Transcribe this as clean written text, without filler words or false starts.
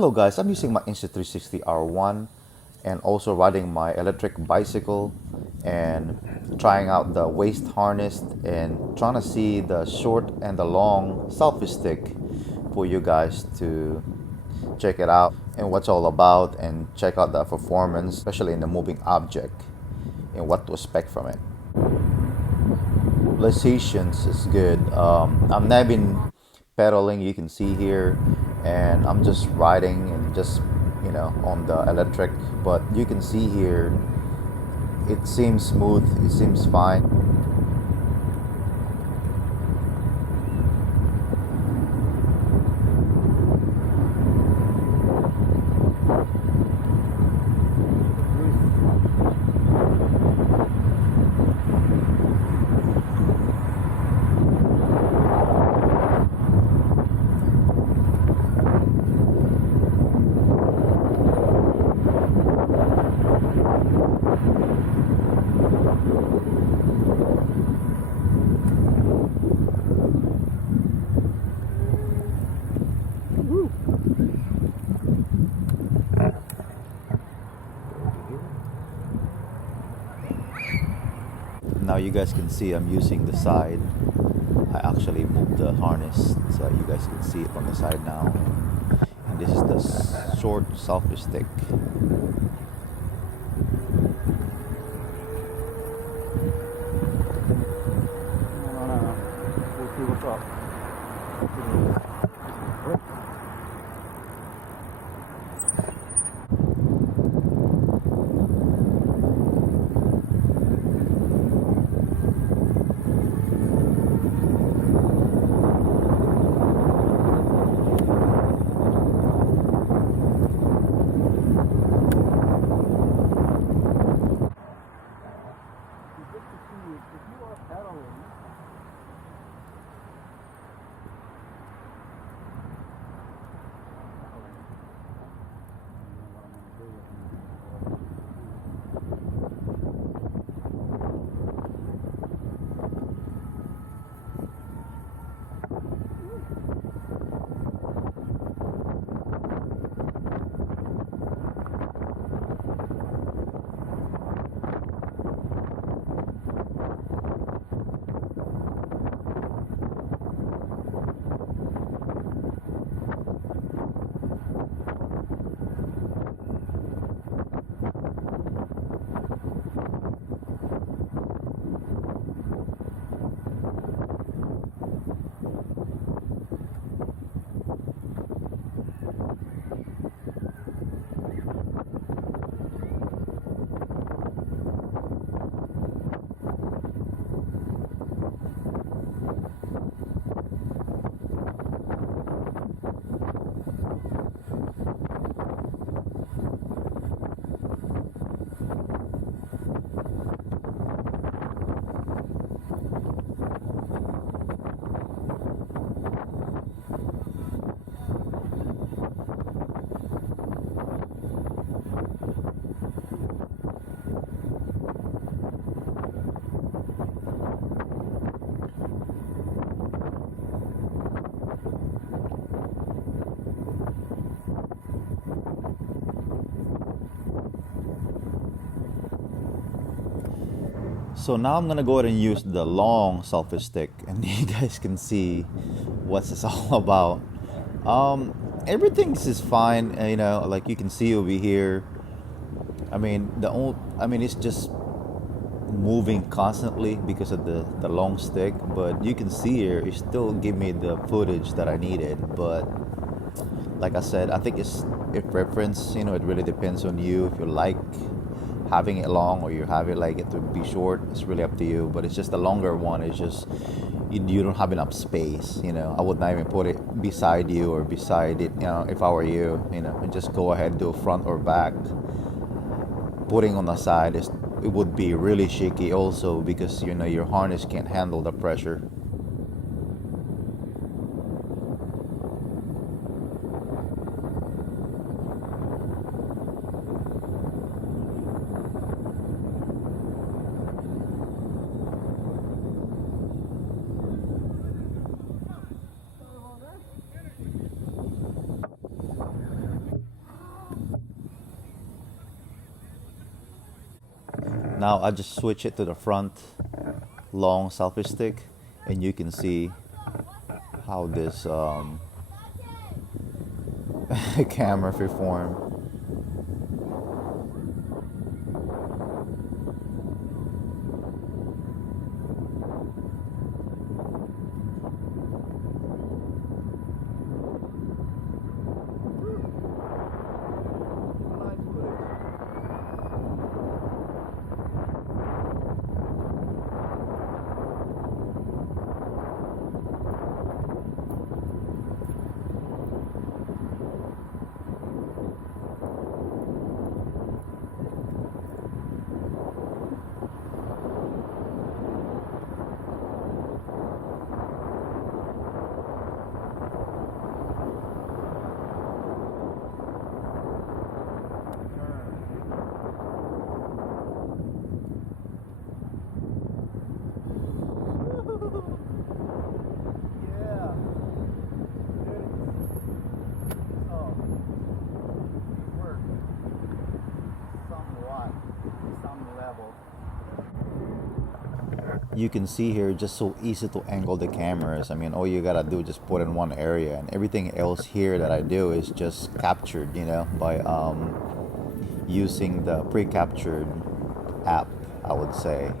Hello guys, I'm using my Insta360 R1 and also riding my electric bicycle and trying out the waist harness and trying to see the short and the long selfie stick for you guys to check it out and what's all about and check out the performance, especially in the moving object and what to expect from it. Utilizations is good. I've never been pedaling, you can see here, and I'm just riding and just on the electric, but you can see here it seems smooth, it seems fine. Now you guys can see I'm using the side. I actually moved the harness so you guys can see it on the side now. And this is the short selfie stick. We'll see what's up. If you are pedaling, So now I'm gonna go ahead and use the long selfie stick and you guys can see what's this all about. Everything is fine, like you can see over here. It's just moving constantly because of the long stick, but you can see here it still give me the footage that I needed. But like I said, I think it's a preference, it really depends on you. If you like having it long or you have it like it to be short, it's really up to you. But it's just the longer one, it's just you don't have enough space. I would not even put it beside you or beside it, if I were you, and just go ahead, do front or back. Putting on the side it would be really shaky also because your harness can't handle the pressure. Now I just switch it to the front long selfie stick, and you can see how this camera freeform. You can see here, just so easy to angle the cameras. I mean, all you gotta do is just put in one area, and everything else here that I do is just captured, you know, by using the pre-captured app, I would say.